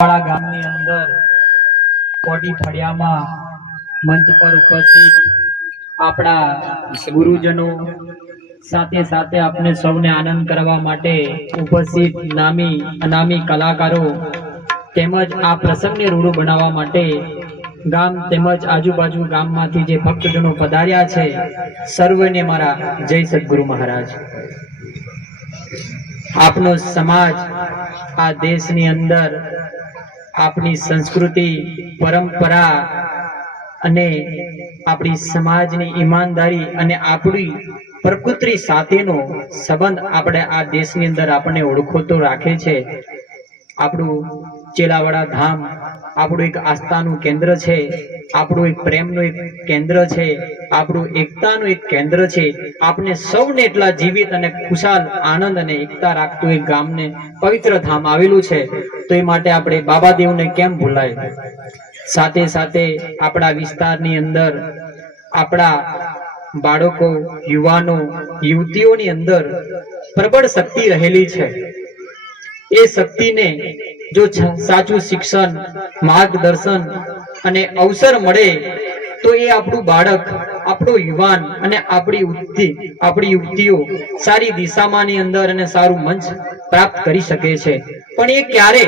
વાળા ગામની અંદર કોટી ફળિયામાં મંચ પર ઉપસ્થિત આપણા ગુરુજનો સાથે સાથે આપણે સૌને આનંદ કરવા માટે ઉપસ્થિત નામી અનામી કલાકારો તેમજ આ પ્રસંગને રૂડું બનાવવા માટે ગામ તેમજ આજુબાજુ ગામમાંથી જે ભક્તજનો પધાર્યા છે સર્વને મારા જય સદગુરુ મહારાજ। આપનો સમાજ આ દેશની અંદર આપણી સંસ્કૃતિ પરંપરા અને આપણી સમાજની ઈમાનદારી અને આપણી પ્રકૃતિ સાથેનો સંબંધ આપણે આ દેશની અંદર આપણે ઓળખતો રાખે છે। આપણું ચેલાવાડા ધામ આપણું એક આસ્થાનું કેન્દ્ર છે, આપણું એક પ્રેમનું એક કેન્દ્ર છે, આપણું એકતાનું એક કેન્દ્ર છે। આપણે સૌને એટલા જીવિત અને ખુશાલ આનંદ અને એકતા રાખતું એક ગામને પવિત્ર ધામ આવેલું છે, તો એ માટે આપણે બાબાદેવને કેમ ભૂલાય। સાથે સાથે આપણા વિસ્તારની અંદર આપણા બાળકો યુવાનો યુવતીઓની અંદર પ્રબળ શક્તિ રહેલી છે। એ શક્તિને જો સાચું શિક્ષણ માર્ગદર્શન અને અવસર મળે તો એ આપણું બાળક આપણો યુવાન અને આપણી યુવતીઓ સારી દિશામાંની અંદર અને સારું મંચ પ્રાપ્ત કરી શકે છે। પણ એ ક્યારે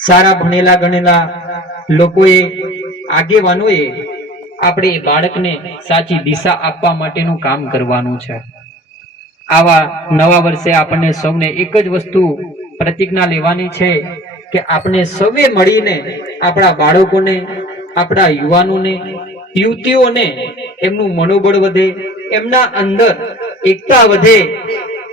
સારા ભણેલા ગણેલા લોકોએ આગેવાનોએ આપણે એ બાળકને સાચી દિશા આપવા માટેનું કામ કરવાનું છે। આવા નવા વર્ષે આપણને સૌને એક જ વસ્તુ પ્રતિજ્ઞા લેવાની છે કે આપણે સૌએ મળીને આપણા બાળકોને આપણા યુવાનોને યુવતીઓને એમનું મનોબળ વધે, એમના અંદર એકતા વધે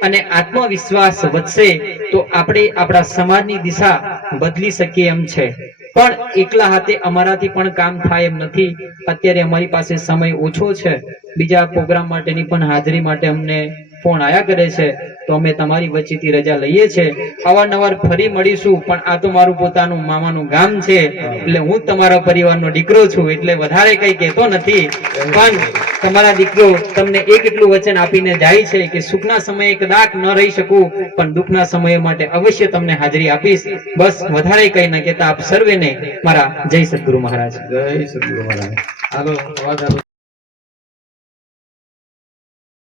અને આત્મવિશ્વાસ વધશે તો આપણે આપણા સમાજની દિશા બદલી શકીએ એમ છે। પણ એકલા હાથે અમારાથી પણ કામ થાય એમ નથી। અત્યારે અમારી પાસે સમય ઓછો છે, બીજા પ્રોગ્રામ માટેની પણ હાજરી માટે અમને ફોન આયા કરે છે, તો અમે તમારી વચ્ચેથી રજા લઈએ છીએ। અવારનવાર ફરી મળીશું, પણ આ તો મારું પોતાનું મામાનું ગામ છે એટલે હું તમારા પરિવારનો દીકરો છું એટલે વધારે કઈ કહેતો નથી। પણ તમારા દીકરો તમને એટલું વચન આપીને જાય છે કે સુખના સમયે કદાચ ન રહી શકું પણ દુઃખના સમય માટે અવશ્ય તમને હાજરી આપીશ। બસ વધારે કઈ ન કહેતા આપ સર્વેને મારા જય સદગુરુ મહારાજ। જય સદગુરુ મહારાજ। હાલો